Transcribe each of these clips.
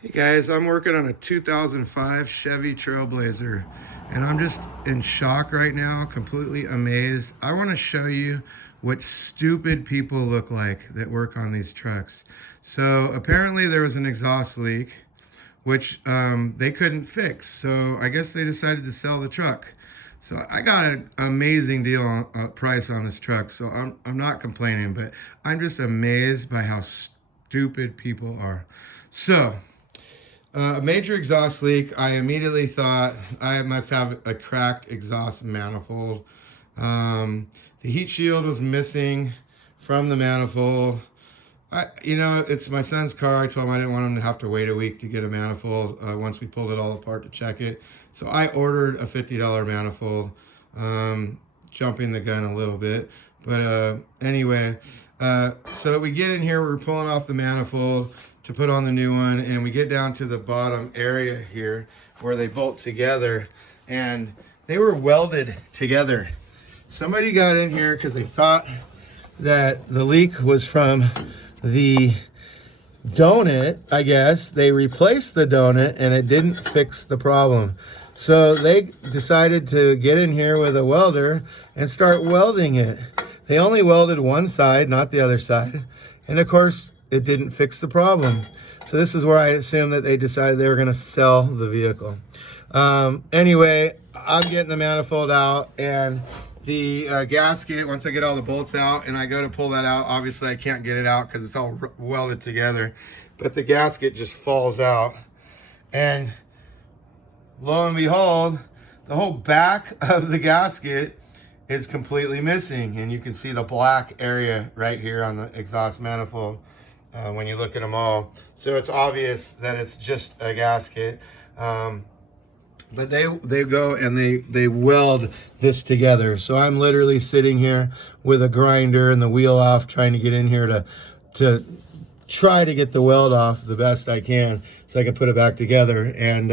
Hey guys, I'm working on a 2005 Chevy Trailblazer and I'm just in shock right now, completely amazed. I want to show you what stupid people look like that work on these trucks. So apparently there was an exhaust leak, which they couldn't fix. So I guess they decided to sell the truck. So I got an amazing deal on price on this truck. So I'm not complaining, but I'm just amazed by how stupid people are. So a major exhaust leak. I immediately thought I must have a cracked exhaust manifold. The heat shield was missing from the manifold. It's my son's car. I told him I didn't want him to have to wait a week to get a manifold once we pulled it all apart to check it. So I ordered a $50 manifold, jumping the gun a little bit. But anyway, so we get in here, we're pulling off the manifold to put on the new one, and we get down to the bottom area here where they bolt together, and they were welded together. Somebody got in here because they thought that the leak was from the donut, I guess. They replaced the donut and it didn't fix the problem. So they decided to get in here with a welder and start welding it. They only welded one side, not the other side. And of course, it didn't fix the problem. So this is where I assume that they decided they were gonna sell the vehicle. Anyway, I'm getting the manifold out, and the gasket, once I get all the bolts out and I go to pull that out, obviously I can't get it out because it's all welded together, but the gasket just falls out. And lo and behold, the whole back of the gasket is completely missing. And you can see the black area right here on the exhaust manifold when you look at them all. So it's obvious that it's just a gasket. But they go and they weld this together. So I'm literally sitting here with a grinder and the wheel off, trying to get in here to try to get the weld off the best I can so I can put it back together. And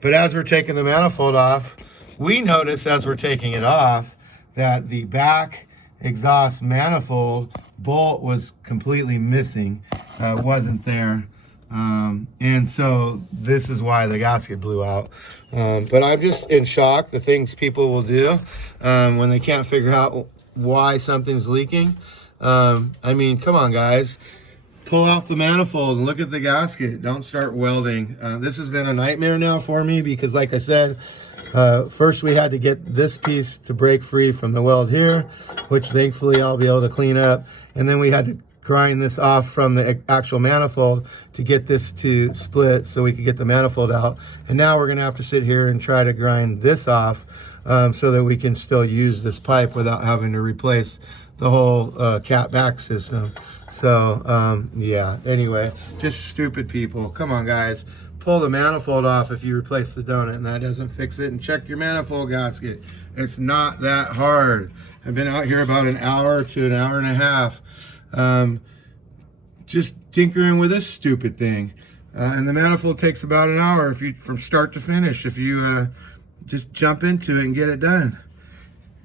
but as we're taking the manifold off, we notice as we're taking it off that the back exhaust manifold bolt was completely missing, wasn't there. And so this is why the gasket blew out. But I'm just in shock, the things people will do when they can't figure out why something's leaking. I mean, come on guys, pull off the manifold and look at the gasket. Don't start welding. This has been a nightmare now for me because, like I said, first we had to get this piece to break free from the weld here, which thankfully I'll be able to clean up. And then we had to grind this off from the actual manifold to get this to split so we could get the manifold out. And now we're gonna have to sit here and try to grind this off so that we can still use this pipe without having to replace the whole cat back system. So yeah, anyway, just stupid people. Come on guys, pull the manifold off if you replace the donut and that doesn't fix it, and check your manifold gasket. It's not that hard. I've been out here about an hour to an hour and a half just tinkering with this stupid thing, and the manifold takes about an hour if you from start to finish if you just jump into it and get it done.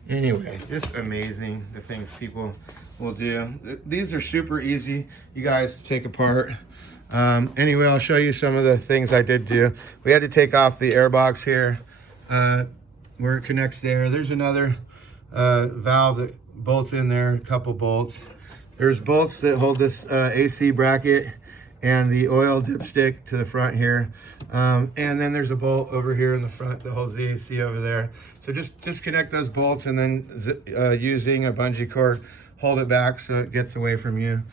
Anyway, just amazing the things people will do. These are super easy, you guys, to take apart. Anyway, I'll show you some of the things I did do. We had to take off the air box here where it connects there. There's another valve that bolts in there, a couple bolts. There's bolts that hold this AC bracket and the oil dipstick to the front here. And then there's a bolt over here in the front that holds the AC over there. So just disconnect those bolts and then using a bungee cord, hold it back so it gets away from you.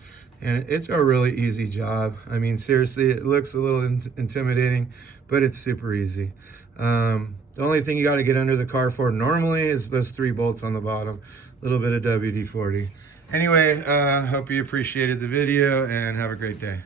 And it's a really easy job. I mean, seriously, it looks a little intimidating, but it's super easy. The only thing you got to get under the car for normally is those 3 bolts on the bottom, a little bit of WD-40. Anyway, hope you appreciated the video and have a great day.